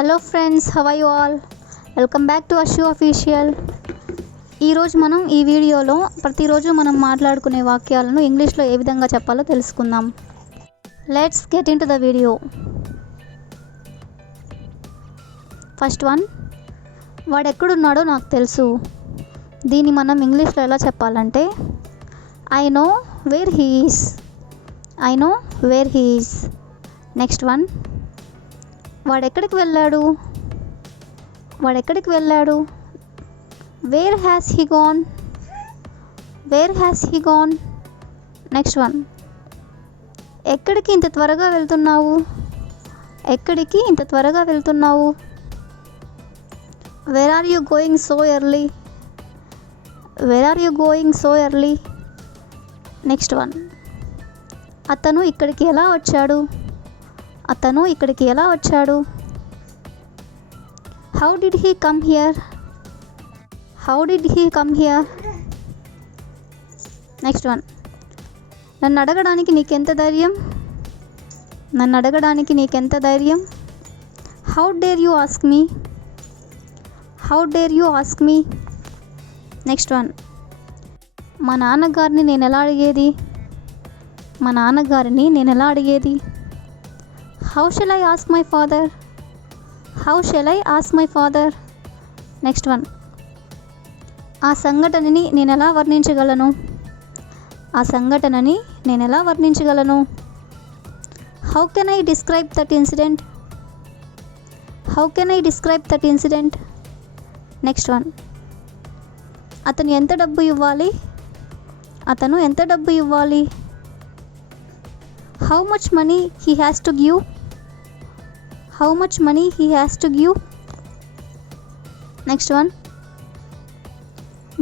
Hello friends, how are you all? Welcome back to Ashu official. ఈరోజు మనం ఈ వీడియోలో ప్రతిరోజు మనం మాట్లాడుకునే వాక్యాలను ఇంగ్లీష్లో ఏ విధంగా చెప్పాలో తెలుసుకుందాం. Let's get into the video. First one, వాడెక్కడున్నాడో నాకు తెలుసు. దీన్ని మనం ఇంగ్లీష్లో ఎలా చెప్పాలంటే I know where he is. I know where he is. Next one, వాడెక్కడికి వెళ్ళాడు. వాడెక్కడికి వెళ్ళాడు. Where has he gone. Where has he gone. Next one, ఎక్కడికి ఇంత త్వరగా వెళ్తున్నావు. ఎక్కడికి ఇంత త్వరగా వెళ్తున్నావు. Where are you going so early. Where are you going so early. Next one, అతను ఇక్కడికి ఎలా వచ్చాడు. అతను ఇక్కడికి ఎలా వచ్చాడు. How did he come here. How did he come here. Next one, నన్ను అడగడానికి నీకెంత ధైర్యం. నన్ను అడగడానికి నీకెంత ధైర్యం. How dare you ask me. How dare you ask me. Next one, మా నాన్నగారిని నేను ఎలా అడిగేది. మా నాన్నగారిని నేను ఎలా అడిగేది. How shall I ask my father. How shall I ask my father. Next one, ఆ సంఘటనని నేను ఎలా వర్ణించగలను. ఆ సంఘటనని నేను ఎలా వర్ణించగలను. How can I describe that incident. How can I describe that incident. Next one, అతను ఎంత డబ్బు ఇవ్వాలి. అతను ఎంత డబ్బు ఇవ్వాలి. How much money he has to give. How much money he has to give. Next one,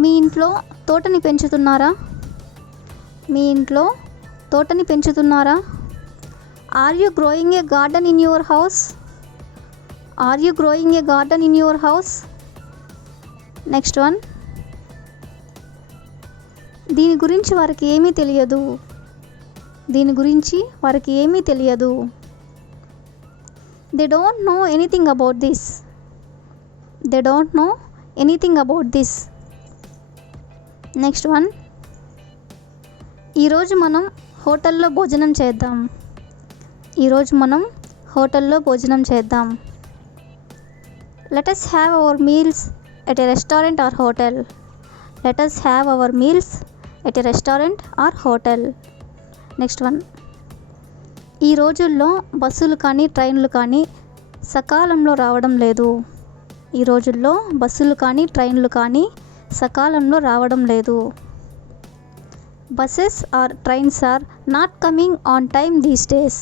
మీ ఇంట్లో తోటని పెంచుతున్నారా. మీ ఇంట్లో తోటని పెంచుతున్నారా. Are you growing a garden in your house. Are you growing a garden in your house. Next one, దీని గురించి వారికి ఏమీ తెలియదు. దీని గురించి వారికి ఏమీ తెలియదు. They don't know anything about this. They don't know anything about this. Next one, ఈరోజు మనం హోటల్లో భోజనం చేద్దాం. ఈరోజు మనం హోటల్లో భోజనం చేద్దాం. Let us have our meals at a restaurant or hotel. Let us have our meals at a restaurant or hotel. Next one, ఈ రోజుల్లో బస్సులు కానీ ట్రైన్లు కానీ సకాలంలో రావడం లేదు. ఈ రోజుల్లో బస్సులు కానీ ట్రైన్లు కానీ సకాలంలో రావడం లేదు. Buses or trains are not coming on time these days.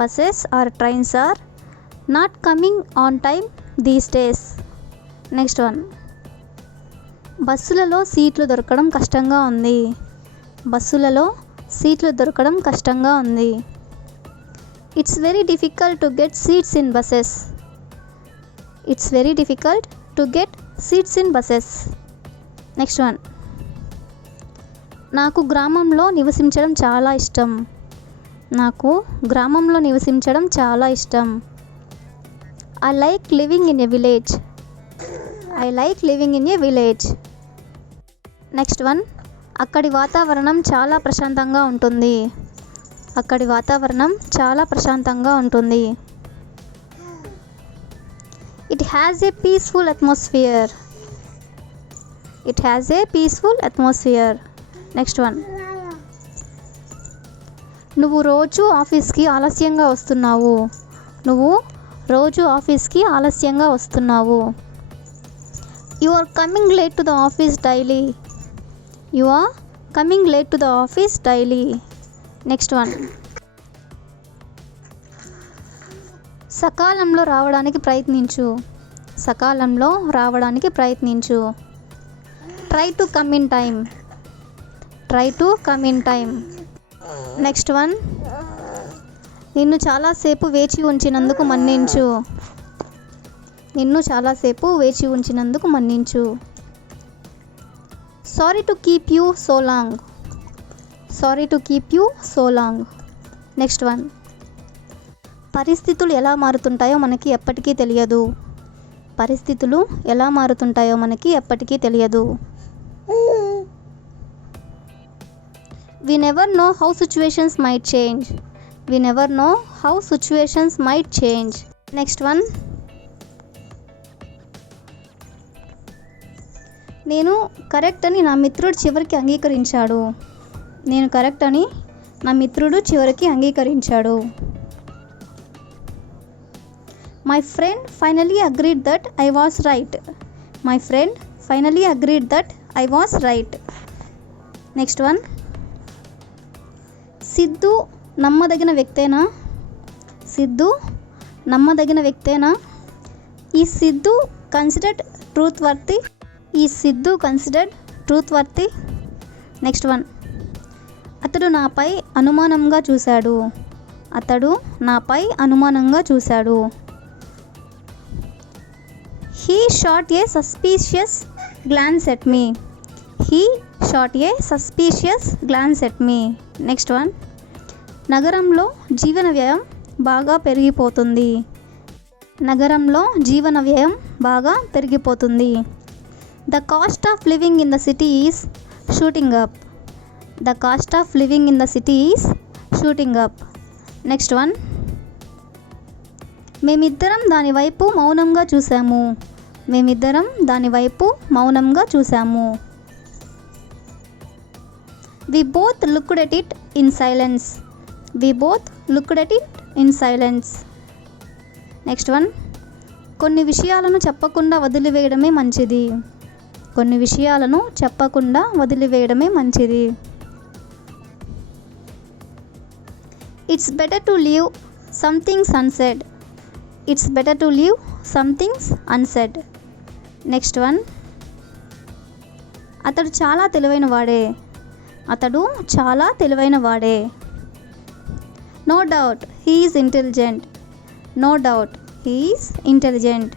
Buses or trains are not coming on time these days. Next one, బస్సులలో సీట్లు దొరకడం కష్టంగా ఉంది. బస్సులలో సీట్లు దొరకడం కష్టంగా ఉంది. It's very difficult to get seats in buses. It's very difficult to get seats in buses. Next one, నాకు గ్రామంలో నివసించడం చాలా ఇష్టం. నాకు గ్రామంలో నివసించడం చాలా ఇష్టం. I like living in a village. I like living in a village. Next one, అక్కడి వాతావరణం చాలా ప్రశాంతంగా ఉంటుంది. అక్కడి వాతావరణం చాలా ప్రశాంతంగా ఉంటుంది. It has a peaceful atmosphere. It has a peaceful atmosphere. Next one, నువ్వు రోజు ఆఫీస్కి ఆలస్యంగా వస్తున్నావు. నువ్వు రోజు ఆఫీస్కి ఆలస్యంగా వస్తున్నావు. You are coming late to the office daily. You are coming late to the office daily. Next one, సకాలంలో రావడానికి ప్రయత్నించు. సకాలంలో రావడానికి ప్రయత్నించు. Try to come in time. Try to come in time. Next one, నిన్ను చాలాసేపు వేచి ఉంచినందుకు మన్నించు. నిన్ను చాలాసేపు వేచి ఉంచినందుకు మన్నించు. Sorry to keep you so long. Sorry to keep you so long. Next one, పరిస్థితులు ఎలా మారుతుంటాయో మనకి ఎప్పటికీ తెలియదు. పరిస్థితులు ఎలా మారుతుంటాయో మనకి ఎప్పటికీ తెలియదు. We never know how situations might change. We never know how situations might change. Next one. నేను కరెక్ట్ అని నా మిత్రుడు చివరికి అంగీకరించాడు. నేను కరెక్ట్ అని నా మిత్రుడు చివరికి అంగీకరించాడు. My friend finally agreed that I was right. My friend finally agreed that I was right. Next one. Siddhu నమ్మదగిన వ్యక్తేనా? సిద్ధు నమ్మదగిన వ్యక్తేనా? ఈ సిద్ధు కన్సిడర్డ్ ట్రూత్వర్తీ? ఈ సిద్ధు కన్సిడర్డ్ ట్రూత్వర్తీ? Next one. అతడు నాపై అనుమానంగా చూశాడు. అతడు నాపై అనుమానంగా చూశాడు. He shot a suspicious glance at me. He shot a suspicious glance at me. Next one. నగరంలో జీవన వ్యయం బాగా పెరిగిపోతుంది. నగరంలో జీవన వ్యయం బాగా పెరిగిపోతుంది. The cost of living in the city is shooting up. The cost of living in the city is shooting up. Next one. మేమిద్దరం దానివైపు మౌనంగా చూసాము. మేమిద్దరం దానివైపు మౌనంగా చూసాము. We both looked at it in silence. We both looked at it in silence. Next one. కొన్ని విషయాలను చెప్పకుండా వదిలివేయడమే మంచిది. కొన్ని విషయాలను చెప్పకుండా వదిలివేయడమే మంచిది. It's better to leave some things unsaid. It's better to leave some things unsaid. Next one. అతడు చాలా తెలివైన వాడే. అతడు చాలా తెలివైన వాడే. No doubt he is intelligent. No doubt he is intelligent.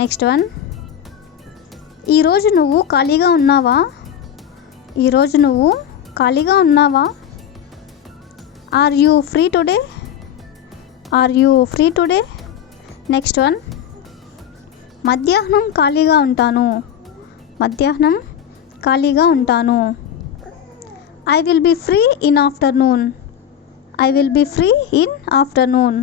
Next one. ఈరోజు నువ్వు ఖాళీగా ఉన్నావా? ఈరోజు నువ్వు ఖాళీగా ఉన్నావా? Are you free today? Are you free today? Next one. మధ్యాహ్నం ఖాళీగా ఉంటాను. మధ్యాహ్నం ఖాళీగా ఉంటాను. I will be free in afternoon. I will be free in afternoon.